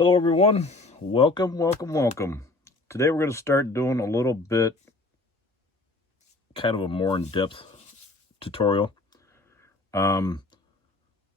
Hello everyone, welcome. Today we're going to start doing a little bit, kind of a more in-depth tutorial. The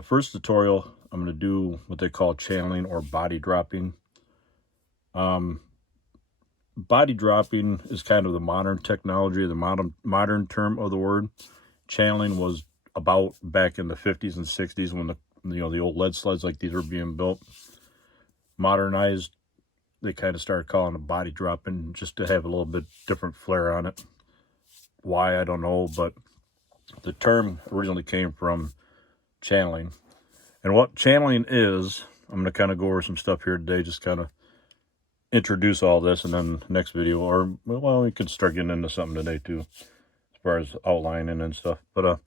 first tutorial I'm going to do what they call channeling or body dropping. Body dropping is kind of the modern technology, the modern term of the word. Channeling was about back in the 50s and 60s when the old lead sleds like these were being built. Modernized, they kind of started calling it body dropping just to have a little bit different flair on it. Why, I don't know, but the term originally came from channeling. And what channeling is, I'm going to kind of go over some stuff here today, just kind of introduce all this, and then next video, or, well, we could start getting into something today too, as far as outlining and stuff. But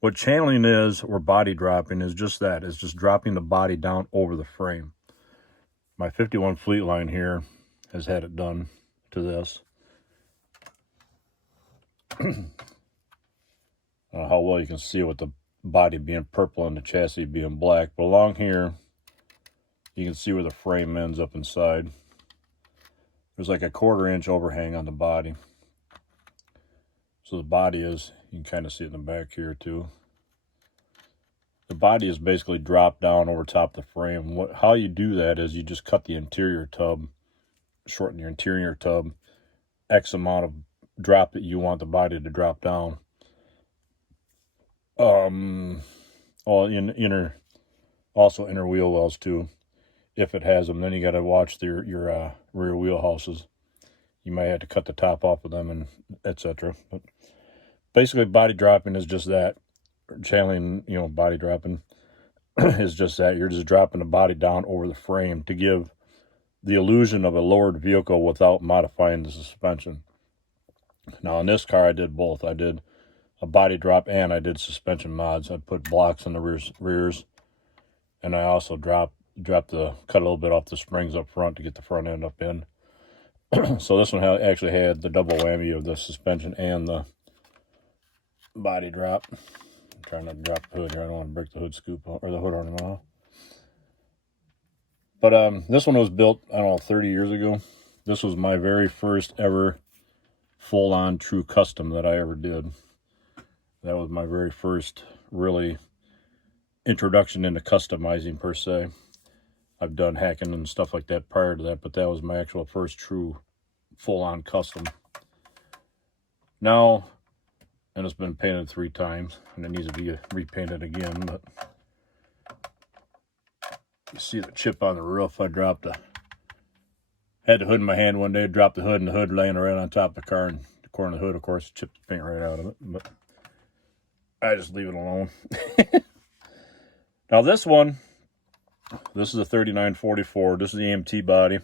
what channeling is, or body dropping, is just that. It's just dropping the body down over the frame. My 51 Fleet line here has had it done to this. I don't know how well you can see it with the body being purple and the chassis being black, but along here you can see where the frame ends up inside. There's like a 1/4 inch overhang on the body. So the body is, you can kind of see it in the back here too. The body is basically dropped down over top of the frame. How you do that is you just cut the interior tub, shorten your interior tub, X amount of drop that you want the body to drop down. Also inner wheel wells too, if it has them. Then you got to watch your rear wheel houses. You might have to cut the top off of them and etc. But basically, body dropping is just that. Channeling, body dropping is just that. You're just dropping the body down over the frame to give the illusion of a lowered vehicle without modifying the suspension. Now, in this car, I did both. I did a body drop and I did suspension mods. I put blocks in the rears, and I also cut a little bit off the springs up front to get the front end up in. So this one actually had the double whammy of the suspension and the body drop. I'm trying not to drop the hood here. I don't want to break the hood scoop or the hood ornament off. But this one was built, I don't know, 30 years ago. This was my very first ever full-on true custom that I ever did. That was my very first really introduction into customizing per se. I've done hacking and stuff like that prior to that, but that was my actual first true full-on custom. Now, and it's been painted 3 times, and it needs to be repainted again, but you see the chip on the roof. I had the hood in my hand one day, dropped the hood, and the hood laying right on top of the car, and the corner of the hood, of course, chipped the paint right out of it, but I just leave it alone. Now this is a 3944. This is the EMT body.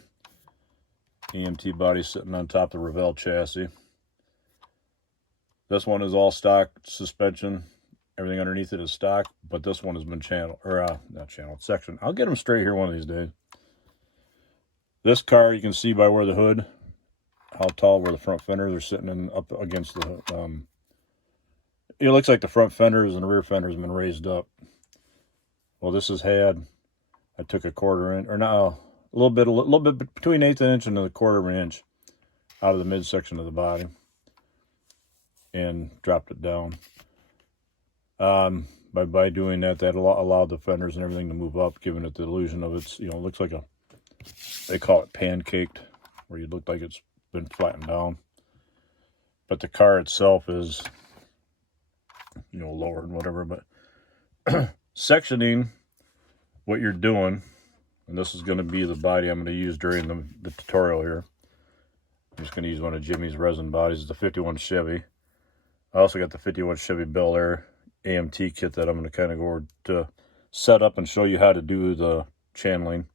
EMT body sitting on top of the Revell chassis. This one is all stock suspension. Everything underneath it is stock, but this one has been sectioned. I'll get them straight here one of these days. This car, you can see by where the hood, how tall where the front fenders are sitting up against the it looks like the front fenders and the rear fenders have been raised up. Well, this has had, I took a 1/4 inch, or no, a little bit between 1/8 inch and a 1/4 inch out of the midsection of the body, and dropped it down. By doing that allowed the fenders and everything to move up, giving it the illusion of it's, it looks like they call it pancaked, where you look like it's been flattened down. But the car itself is, lower and whatever. But sectioning, what you're doing, and this is going to be the body I'm going to use during the tutorial here. I'm just going to use one of Jimmy's resin bodies. It's the 51 Chevy. I also got the 51 Chevy Bel Air AMT kit that I'm going to kind of go over to set up and show you how to do the channeling.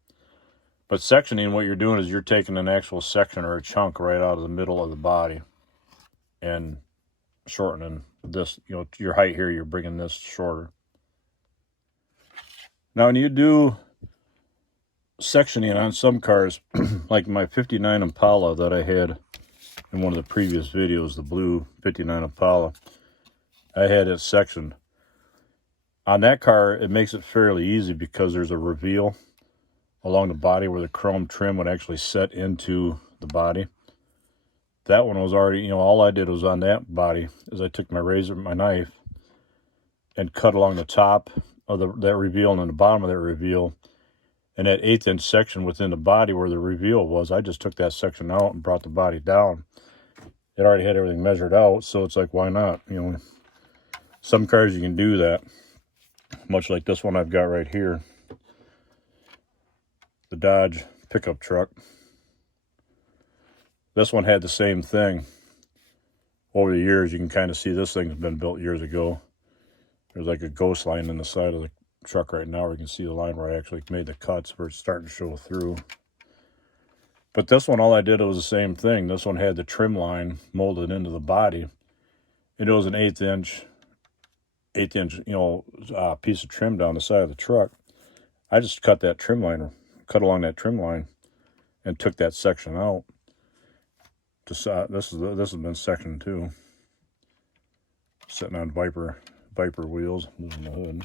But sectioning, what you're doing is you're taking an actual section or a chunk right out of the middle of the body and shortening this, your height here, you're bringing this shorter. Now, when you do sectioning on some cars, like my 59 Impala that I had in one of the previous videos, the blue 59 Impala, I had it sectioned. On that car, it makes it fairly easy because there's a reveal along the body where the chrome trim would actually set into the body. That one was already, you know, all I did was on that body is I took my razor, my knife, and cut along the top of that reveal and then the bottom of that reveal. And that 1/8 inch section within the body where the reveal was, I just took that section out and brought the body down. It already had everything measured out, so it's like, why not? You know, some cars you can do that, much like this one I've got right here, the Dodge pickup truck. This one had the same thing. Over the years, you can kind of see this thing's been built years ago. There's like a ghost line in the side of the truck right now where you can see the line where I actually made the cuts where it's starting to show through. But this one, all I did was the same thing. This one had the trim line molded into the body. And it was an 1/8 inch, you know, piece of trim down the side of the truck. I just cut that trim line, cut along that trim line, and took that section out. This has been section 2, sitting on Viper wheels, moving the hood.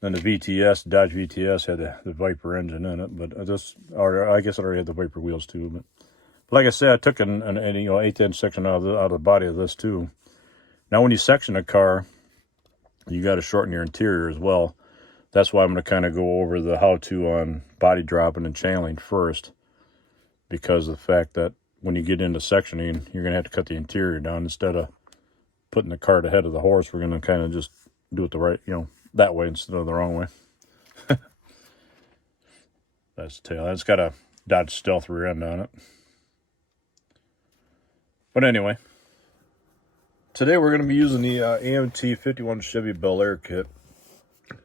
Then the Dodge VTS had the Viper engine in it, but I guess it already had the Viper wheels too. But like I said, I took an 1/8 inch section out of the body of this too. Now, when you section a car, you got to shorten your interior as well. That's why I'm going to kind of go over the how-to on body dropping and channeling first, because of the fact that when you get into sectioning, you're going to have to cut the interior down. Instead of putting the cart ahead of the horse, we're going to kind of just do it the right, you know, that way instead of the wrong way. That's the tail. It's got a Dodge Stealth rear end on it. But anyway, today we're going to be using the AMT 51 Chevy Bel Air kit.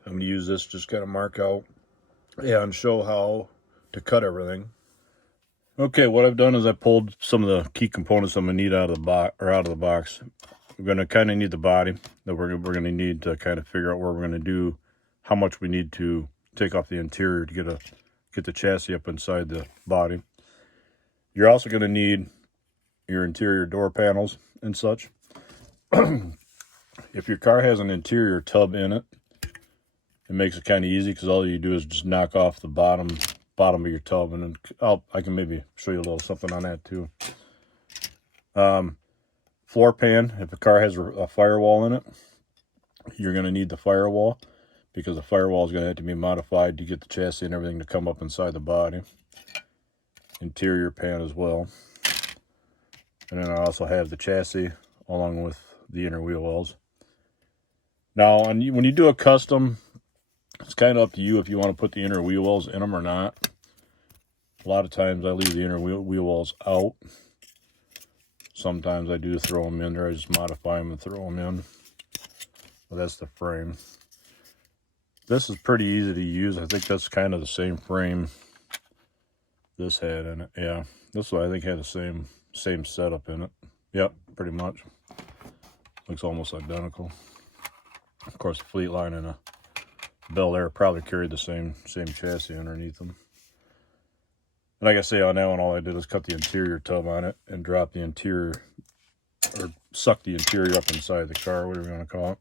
I'm going to use this, just kind of mark out and show how to cut everything. Okay, what I've done is I pulled some of the key components I'm going to need out of the box. We're going to kind of need the body that we're going to need to kind of figure out where we're going to do, how much we need to take off the interior to get the chassis up inside the body. You're also going to need your interior door panels and such. If your car has an interior tub in it, it makes it kind of easy because all you do is just knock off the bottom of your tub, and then I can maybe show you a little something on that too. Floor pan, if a car has a firewall in it, you're going to need the firewall because the firewall is going to have to be modified to get the chassis and everything to come up inside the body. Interior pan as well. And then I also have the chassis along with the inner wheel wells. Now, when you do a custom, it's kind of up to you if you want to put the inner wheel wells in them or not. A lot of times I leave the inner wheel wells out. Sometimes I do throw them in there. I just modify them and throw them in. But that's the frame. This is pretty easy to use. I think that's kind of the same frame this had in it. Yeah, this one I think had the same setup in it. Yep, pretty much. Looks almost identical. Of course, the Fleet Line and a Bel Air probably carried the same chassis underneath them. And like I say, on that one, all I did was cut the interior tub on it and drop the interior, or suck the interior up inside the car, whatever you want to call it.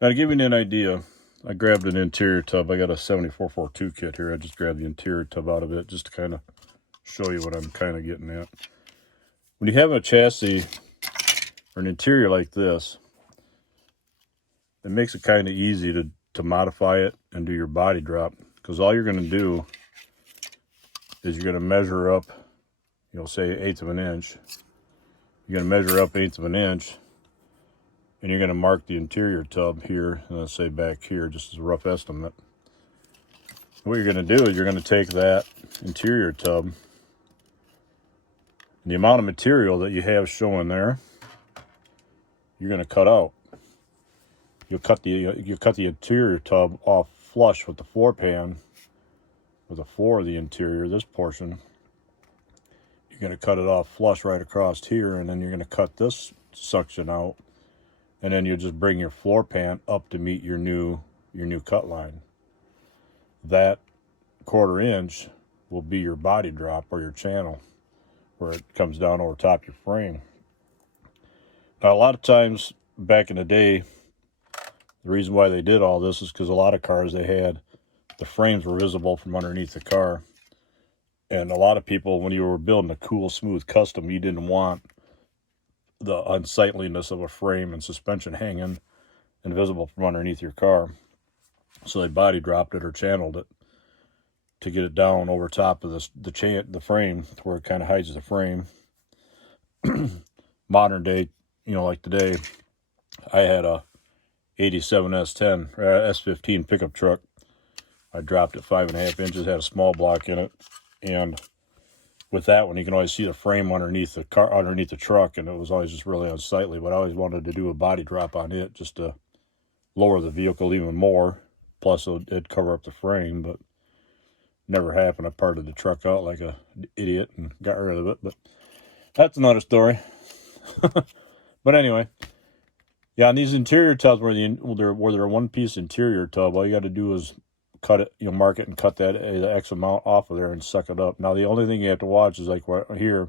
Now, to give you an idea, I grabbed an interior tub. I got a 7442 kit here. I just grabbed the interior tub out of it just to kind of show you what I'm kind of getting at. When you have a chassis or an interior like this, it makes it kind of easy to modify it and do your body drop, because all you're going to do is you're going to measure up, you know, say 1/8 of an inch. You're going to measure up 1/8 of an inch, and you're going to mark the interior tub here, and let's say back here, just as a rough estimate. What you're going to do is you're going to take that interior tub, and the amount of material that you have showing there, you're going to cut out. You'll cut the interior tub off flush with the floor pan, with the floor of the interior, this portion. You're going to cut it off flush right across here, and then you're going to cut this section out, and then you just bring your floor pan up to meet your new cut line. That 1/4 inch will be your body drop or your channel, where it comes down over top your frame. Now, a lot of times back in the day, The reason why they did all this is because a lot of cars, they had the frames were visible from underneath the car. And a lot of people, when you were building a cool, smooth custom, you didn't want the unsightliness of a frame and suspension hanging invisible from underneath your car. So they body dropped it or channeled it to get it down over top of the frame to where it kind of hides the frame. Modern day, like today, I had a 87 S10 S15 pickup truck. I dropped it 5.5 inches, had a small block in it, and with that one, you can always see the frame underneath the car, underneath the truck, and it was always just really unsightly. But I always wanted to do a body drop on it just to lower the vehicle even more. Plus, it'd cover up the frame, but never happened. I parted the truck out like an idiot and got rid of it. But that's another story. But anyway, yeah, on these interior tubs where they're a one-piece interior tub, all you got to do is cut it, mark it and cut that the X amount off of there and suck it up. Now, the only thing you have to watch is like right here,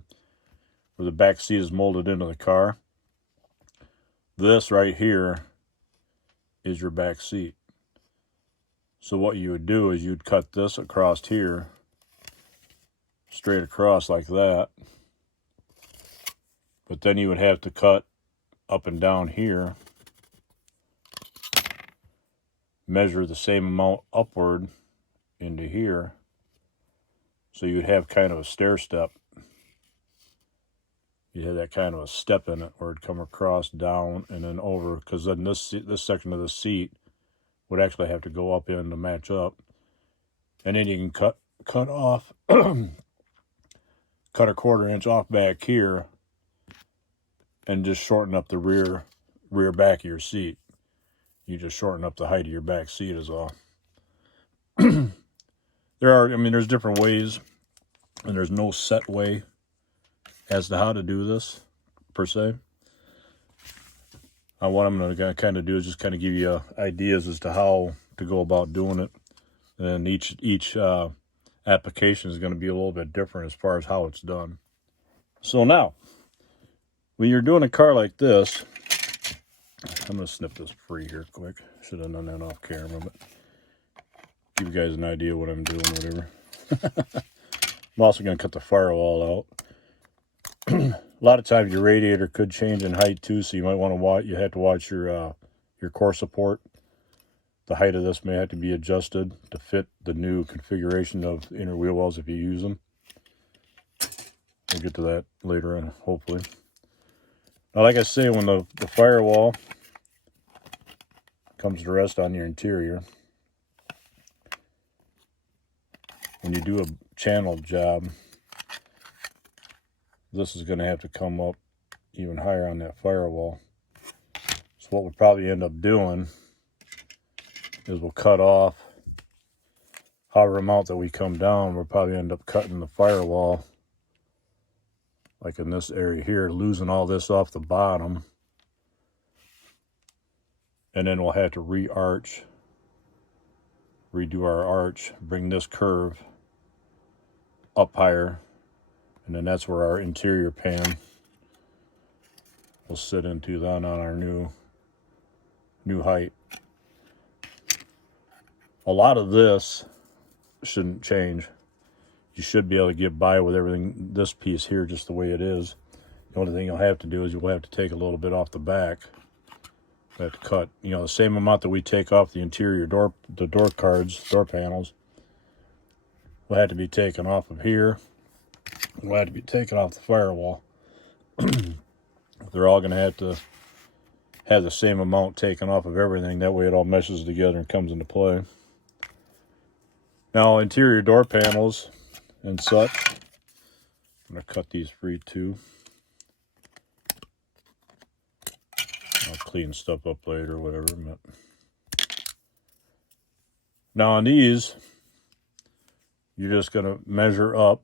where the back seat is molded into the car. This right here is your back seat. So what you would do is you'd cut this across here, straight across like that. But then you would have to cut up and down here, measure the same amount upward into here. So you'd have kind of a stair step. You had that kind of a step in it where it'd come across, down, and then over, because then this section of the seat would actually have to go up in to match up. And then you can cut off, cut a 1/4 inch off back here, and just shorten up the rear back of your seat. You just shorten up the height of your back seat is all. There's different ways, and there's no set way as to how to do this, per se. What I'm going to kind of do is just kind of give you ideas as to how to go about doing it. And each application is going to be a little bit different as far as how it's done. So now, when you're doing a car like this, I'm going to snip this free here quick. Should have done that off camera, but give you guys an idea what I'm doing, whatever. I'm also going to cut the firewall out. A lot of times your radiator could change in height too, so you might want to have to watch your core support. The height of this may have to be adjusted to fit the new configuration of inner wheel wells if you use them. We'll get to that later on, hopefully. Now, like I say, when the firewall comes to rest on your interior, when you do a channel job, this is going to have to come up even higher on that firewall. So what we'll probably end up doing is we'll cut off however amount that we come down. We'll probably end up cutting the firewall like in this area here, losing all this off the bottom. And then we'll have to redo our arch, bring this curve up higher, and then that's where our interior pan will sit into then on our new height. A lot of this shouldn't change. You should be able to get by with everything, this piece here, just the way it is. The only thing you'll have to do is you'll have to take a little bit off the back. We have to cut, the same amount that we take off the interior door panels, will have to be taken off of here. Will have to be taken off the firewall. They're all going to have the same amount taken off of everything. That way it all meshes together and comes into play. Now, interior door panels and such, I'm going to cut these free too. I'll clean stuff up later, whatever. But now on these, you're just going to measure up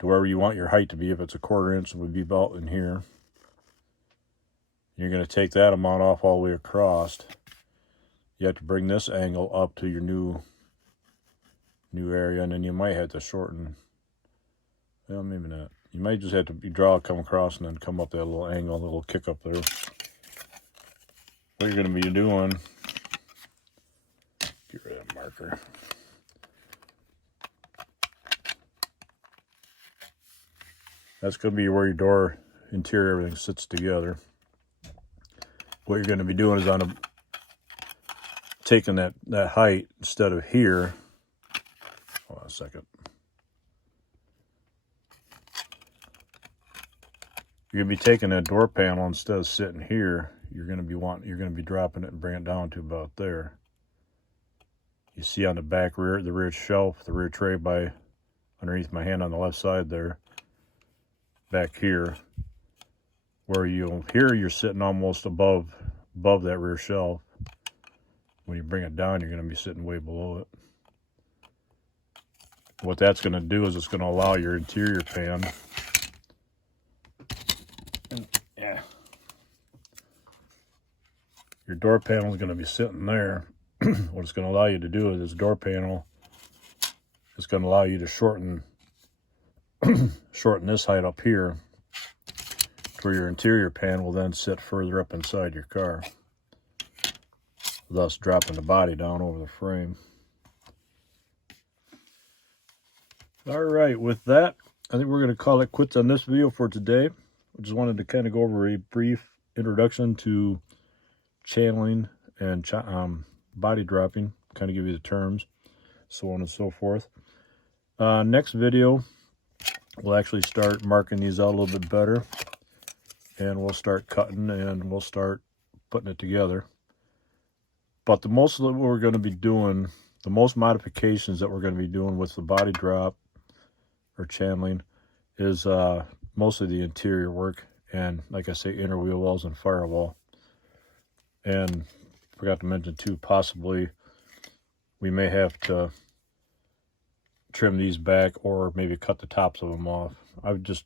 to wherever you want your height to be. If it's a 1/4 inch, it would be about in here. You're going to take that amount off all the way across. You have to bring this angle up to your new area, and then you might have to shorten. Well, maybe not. You might just have to come across and then come up that little angle, a little kick up there. what you're going to be doing, get rid of that marker. That's going to be where your door interior, everything sits together. What you're going to be doing is taking that height instead of here. Hold on a second. You're going to be taking that door panel instead of sitting here. You're going to be dropping it and bringing it down to about there. You see on the back the rear shelf, the rear tray by underneath my hand on the left side there. Back here, where you're sitting almost above that rear shelf. When you bring it down, you're going to be sitting way below it. What that's going to do is it's going to allow your interior pan, your door panel is going to be sitting there. What it's going to allow you to do is this door panel is going to allow you to shorten this height up here, where your interior pan will then sit further up inside your car, thus dropping the body down over the frame. All right, with that, I think we're going to call it quits on this video for today. I just wanted to kind of go over a brief introduction to channeling and body dropping, kind of give you the terms, so on and so forth. Next video, we'll actually start marking these out a little bit better, and we'll start cutting and we'll start putting it together. But the most of what we're going to be doing, the most modifications that we're going to be doing with the body drop or channeling is mostly the interior work, and like I say, inner wheel wells and firewall. And forgot to mention too, possibly we may have to trim these back or maybe cut the tops of them off.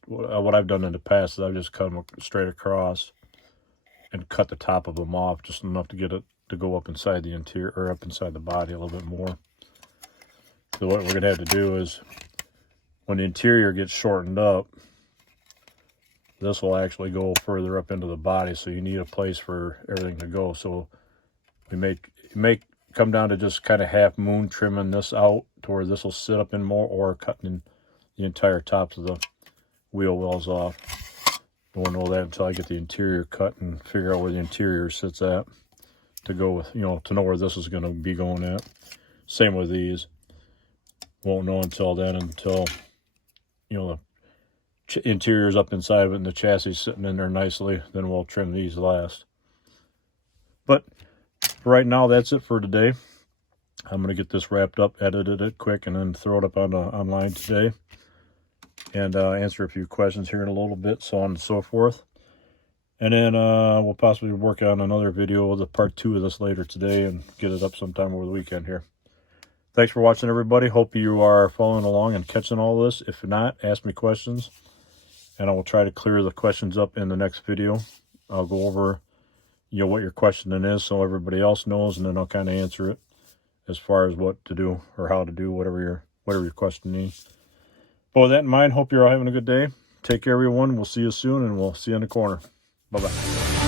What I've done in the past is I've just cut them straight across and cut the top of them off just enough to get it to go up inside the interior, or up inside the body a little bit more. So what we're going to have to do is, when the interior gets shortened up, this will actually go further up into the body, so you need a place for everything to go. So we may come down to just kind of half moon trimming this out to where this will sit up in more, or cutting the entire tops of the wheel wells off. I won't know that until I get the interior cut and figure out where the interior sits at, to go with, to know where this is going to be going at. Same with these. Won't know until then, until the interior's up inside of it and the chassis sitting in there nicely. Then we'll trim these last. But for right now, that's it for today. I'm going to get this wrapped up, edited it quick, and then throw it up online today, and answer a few questions here in a little bit, so on and so forth. And then we'll possibly work on another video with a part 2 of this later today and get it up sometime over the weekend here. Thanks for watching, everybody. Hope you are following along and catching all this. If not, ask me questions, and I will try to clear the questions up in the next video. I'll go over what your questioning is so everybody else knows, and then I'll kind of answer it as far as what to do or how to do whatever your questioning. But with that in mind, hope you're all having a good day. Take care, everyone. We'll see you soon, and we'll see you in the corner. Bye-bye.